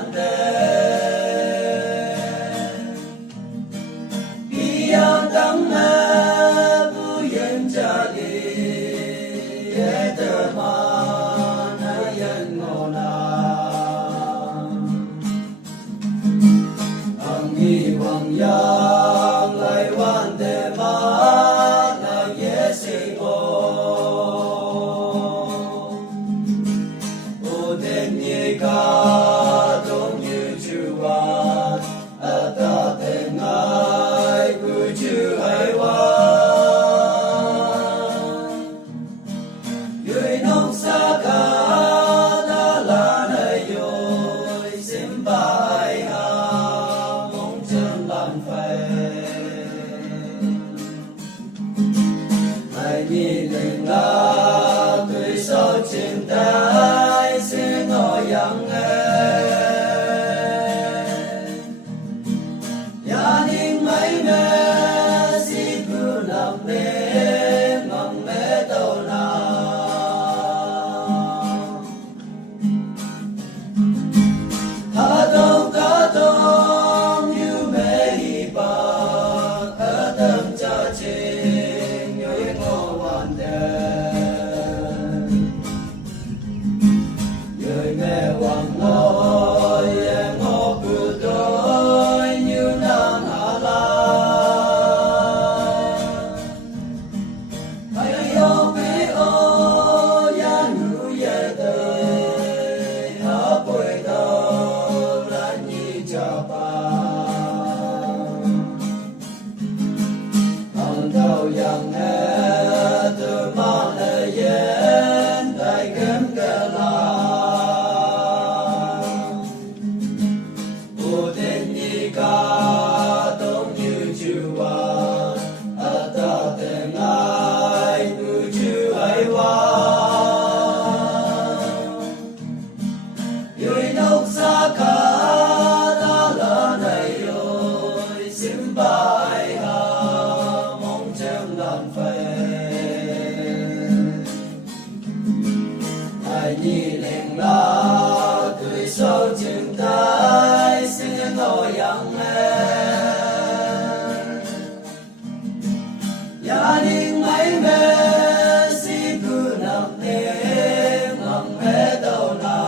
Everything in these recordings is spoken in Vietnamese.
万的，一样当那不言家里也得嘛那人我那，昂一望扬来万的嘛那也是我。Ka đông như chu an ta te ngai ku chu hai wan yui nong sa ka da la nei yoi sim bai ha mong chân lan phai ai ni linh la tùy sao trên tay xin ngồi yang gia đình mấy mẹ si cứ làm mẹ mong mẹ tàu nào cả đông như mẹ đi bạc ở tâm cha trên nhớ ngô hoàn đèn người mẹ hoàng ngôi ngô cứ đôi như nàng hà la hãy yêu mẹ ô ya nu ye đời hà bồi đâu là nhi cha ba ông đâu yang nghe từ mà lời yên đại kém kẻ la ca đông như chu an ta te ngai ku chu ai wan yui nốc sa ka ta la nei yoi sim bai ha mong chân lan phai ai nhi linh la tùy sâu chân tay xin ngồi yang gia đình mấy mẹ si cứ nằm đêm ngắm mẹ đâu nào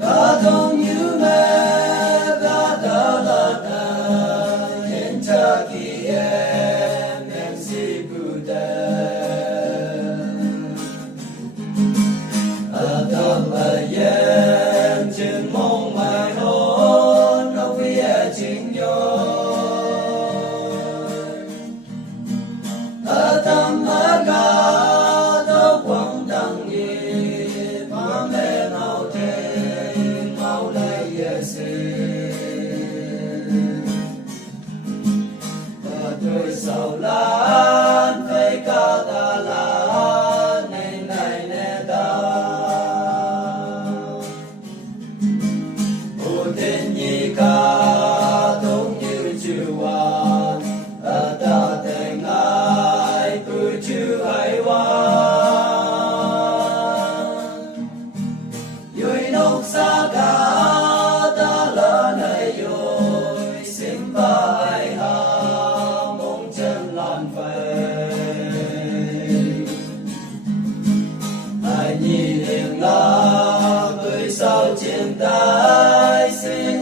cả đông như mẹ cả đã là đời hiện cha kia em si cứ đêm ở tâm ở yên trên mong mai hôn nó vì chính ở tâm ở cả đâu quăng đằng gì mà mẹ nào thế mau đây ye và tôi sau lan phải cả ta là này này nè ta tên nhi ca đông như chu an ta te ngai ku chu ai wan yui nốc sa ka ta la nei yoi sim bai ha mong chân lan phai ai nhi liền la tùy sao trên tay xin